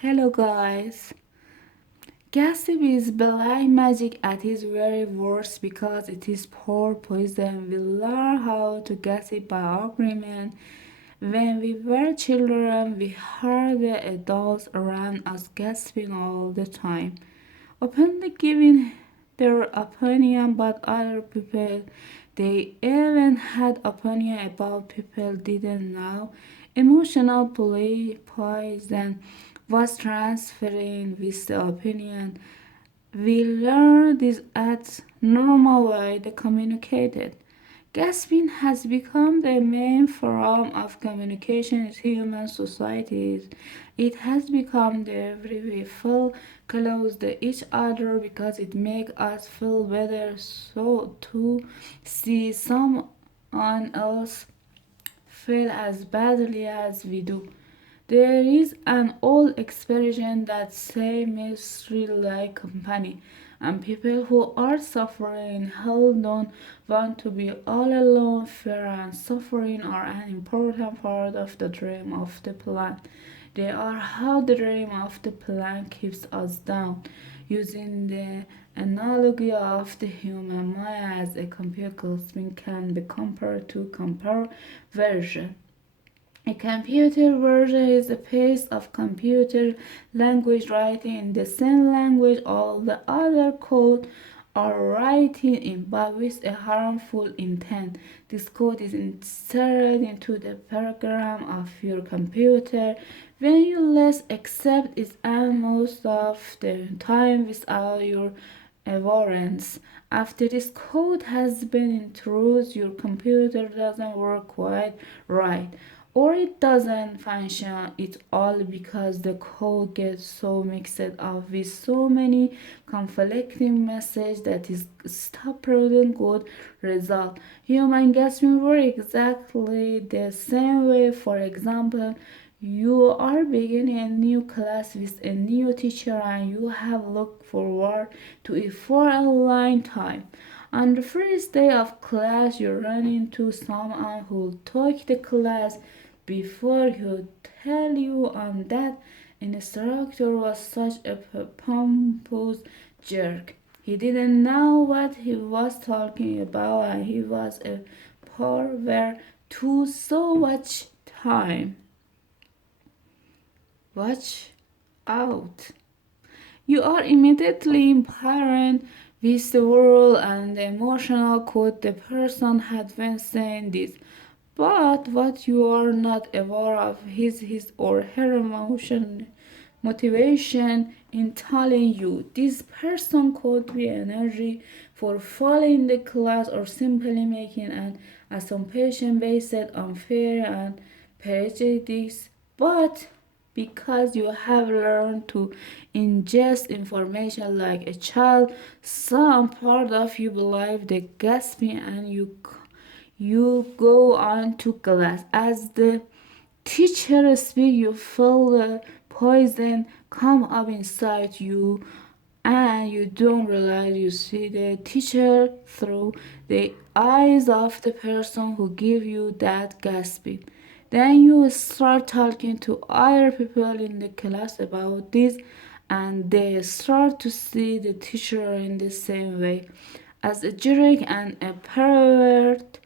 Hello guys. Gossip is black magic at its very worst because it is poor poison. We learn how to gossip by agreement. When we were children, we heard the adults around us gossiping all the time, openly giving their opinion about other people. They even had opinion about people didn't know. Emotional poison was transferring with the opinion. We learned this at normal way they communicated. Gasping has become the main form of communication in human societies. It has become the way we feel close to each other because it makes us feel better. So to see someone else feel as badly as we do. There is an old expression that says mystery like company, and people who are suffering hell don't want to be all alone. Fear and suffering are an important part of the dream of the plan. They are how the dream of the plan keeps us down. Using the analogy of the human mind as a computer screen can be compared to compare version. A computer version is a piece of computer language writing in the same language all the other code are writing in but with a harmful intent. This code is inserted into the program of your computer when you less accept it and most of the time without your awareness. After this code has been introduced, your computer doesn't work quite right or it doesn't function at all because the code gets so mixed up with so many conflicting messages that it stop producing good result. Human guessing work exactly the same way. For example, you are beginning a new class with a new teacher and you have looked forward to it for a long time. On the first day of class, you run into someone who took the class before he tell you on that instructor was such a pompous jerk. He didn't know what he was talking about and he was a pervert too. So watch time. Watch out. You are immediately impaired with the world and the emotional code the person had when saying this. But what you are not aware of is his or her motivation in telling you this person could be energy for following the class or simply making an assumption based on fear and prejudice. But because you have learned to ingest information like a child, some part of you believe the gasping and you go on to class. As the teacher speaks, you feel the poison come up inside you and you don't realize you see the teacher through the eyes of the person who give you that gasping. Then you start talking to other people in the class about this and they start to see the teacher in the same way as a jerk and a pervert.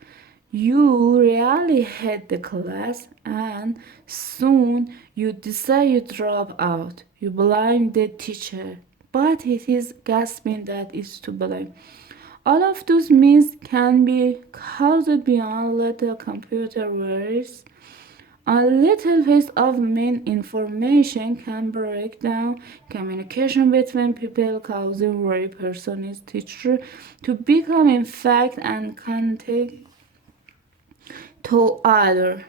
You really hate the class and soon you decide you drop out. You blame the teacher, but it is gasping that is to blame. All of those myths can be caused beyond little computer words. A little piece of main information can break down communication between people, causing very person is teacher to become in fact and contact to other.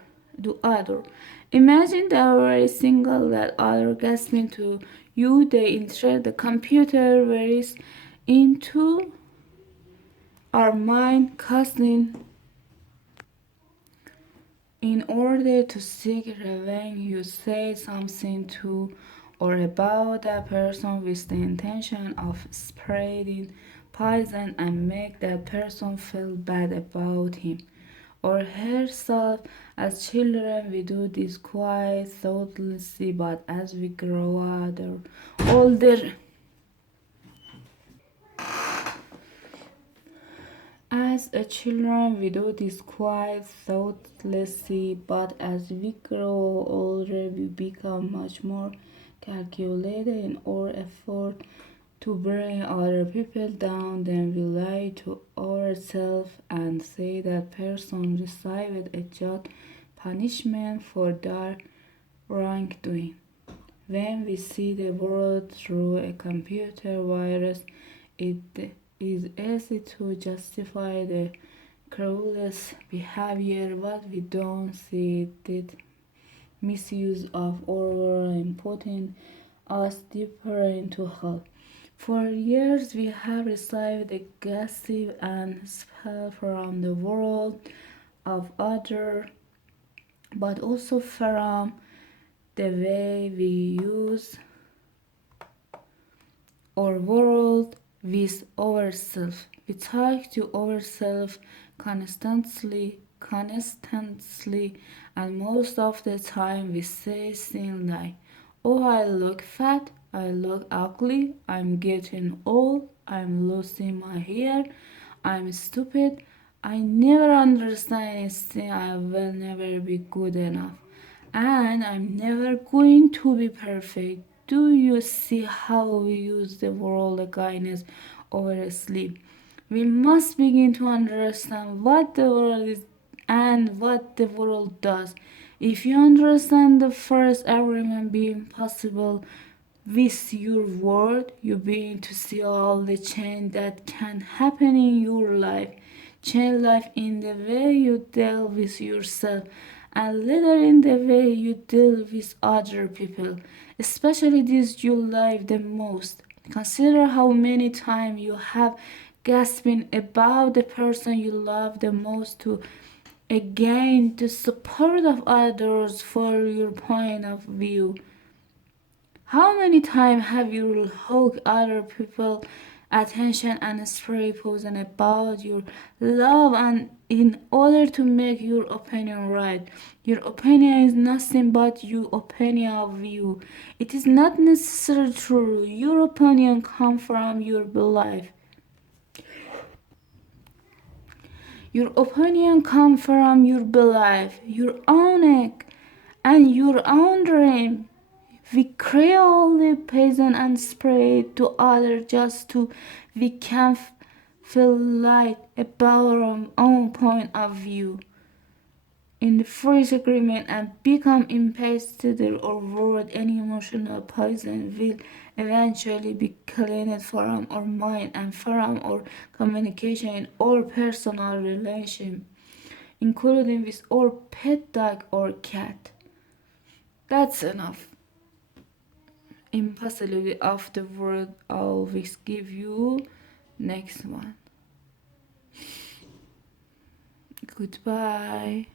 Imagine the very single that other gasping to you they insert the computer virus into our mind causing in order to seek revenge you say something to or about that person with the intention of spreading poison and make that person feel bad about him or herself. As children, we do this quite thoughtlessly, but as we grow older, as a children, we do this quite thoughtlessly, but as we grow older, we become much more calculated in our effort to bring other people down. Then we lie to ourselves and say that person received a just punishment for their wrongdoing. When we see the world through a computer virus, it is easy to justify the cruelest behavior, but we don't see the misuse of our world and putting us deeper into hell. For years, we have received the gossip and spell from the world of others, but also from the way we use our world with ourselves. We talk to ourselves constantly, and most of the time we say things like, "Oh, I look fat, I look ugly, I'm getting old, I'm losing my hair, I'm stupid, I never understand anything, I will never be good enough, and I'm never going to be perfect." Do you see how we use the word kindness over sleep? We must begin to understand what the world is and what the world does. If you understand the first agreement being possible with your word, you begin to see all the change that can happen in your life. Change life in the way you deal with yourself and later in the way you deal with other people, especially these you love the most. Consider how many times you have gasping about the person you love the most to gain the support of others for your point of view. How many times have you hooked other people's attention and spoken about your love and in order to make your opinion right? Your opinion is nothing but your opinion of you. It is not necessarily true. Your opinion comes from your belief. Your opinion comes from your belief, your own egg, and your own dream. We create all the poison and spray it to others just to we can feel light about our own point of view. In the first agreement and become impacted or word, any emotional poison will eventually be cleaned from our mind and from our communication in our personal relation, including with our pet dog or cat. That's enough. Impossibly of the world always give you next one. Goodbye.